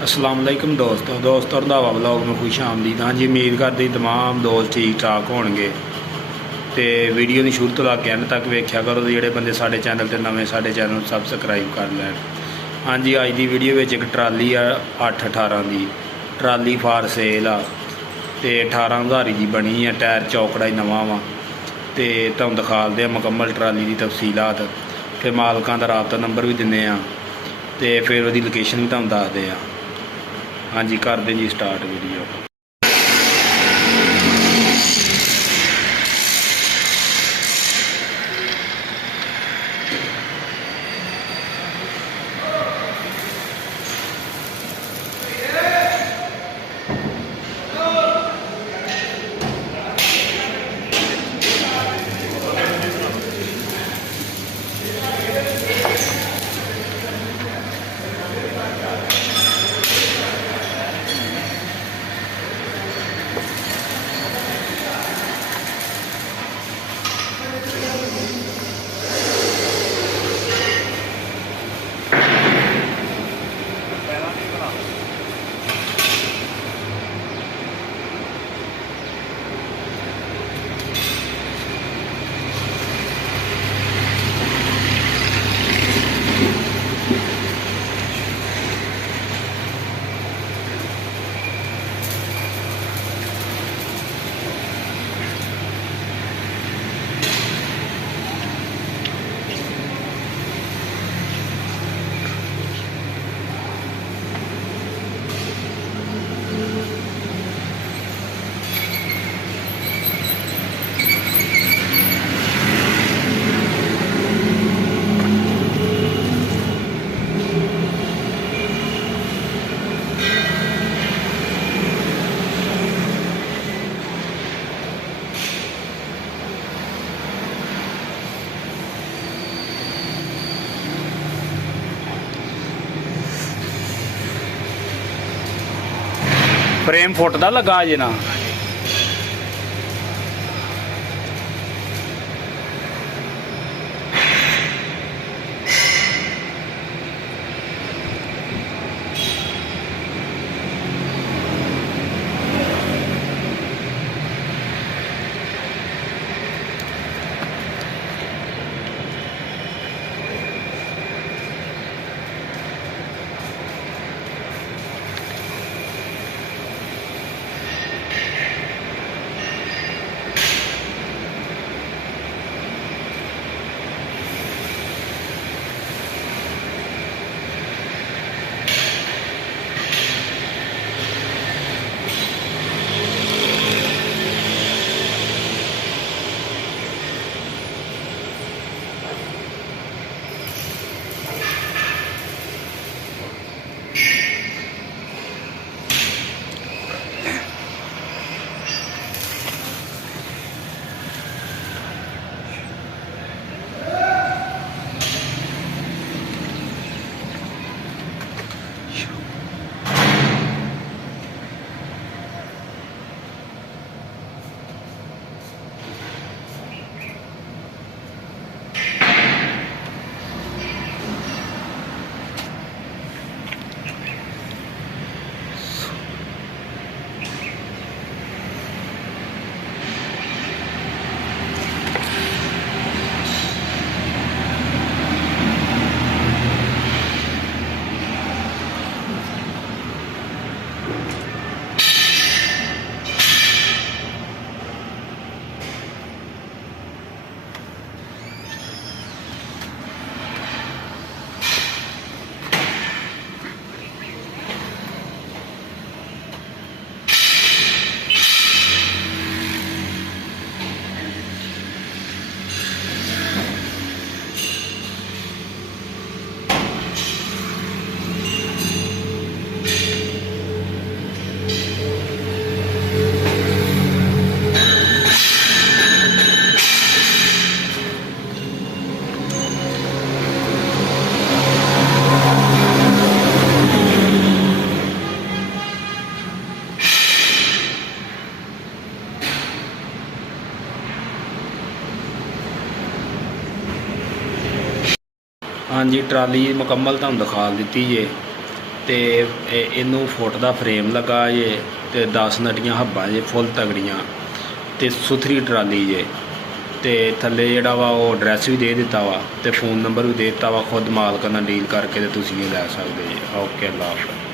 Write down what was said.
अस्सलाम वालेकुम दोस्तों रंधावा ब्लॉग में खुश आमदीद। हाँ जी, उम्मीद करते तमाम दोस्त ठीक ठाक होणगे तो वीडियो की शुरू तो लग के एंड तक वेख्या करो। जोड़े बंदे साडे चैनल ते नवें साडे चैनल सबसक्राइब कर लैन। हाँ जी, अज की वीडियो में एक ट्राली आ 8-18 की ट्राली फार सेल आ तो 18,000 की बनी है। टायर चौकड़ा ही नवा वा तो तुम दिखाते हैं मुकम्मल ट्राली की तफसीलात, फिर मालकों का राबता नंबर भी दिने तो फिर वो लोकेशन भी तुम दसते हैं। हाँ जी, कर दें जी स्टार्ट वीडियो। फ्रेम फुट का लगा जे ना। हाँ जी, ट्राली मुकम्मल तुहानूं दिखा दी है ਤੇ ਇਹਨੂੰ ਫੁੱਟ ਦਾ ਫਰੇਮ ਲੱਗਾ ਜੇ ਤੇ 10 ਨਟੀਆਂ ਹੱਬਾਂ ਜੇ ਫੁੱਲ ਤਗੜੀਆਂ ਤੇ ਸੁਥਰੀ ਟਰਾਲੀ ਜੇ। ਤੇ ਥੱਲੇ ਜਿਹੜਾ ਵਾ ਉਹ ਐਡਰੈਸ ਵੀ ਦੇ ਦਿੱਤਾ ਵਾ ਤੇ फ़ोन ਨੰਬਰ ਵੀ ਦੇ ਦਿੱਤਾ ਵਾ। ਖੁਦ ਮਾਲਕ ਨਾਲ ਡੀਲ ਕਰਕੇ ਤੇ ਤੁਸੀਂ ਇਹ ਲੈ ਸਕਦੇ ਜੀ। ਓਕੇ, ਅੱਲਾ ਹਾਫਿਜ਼।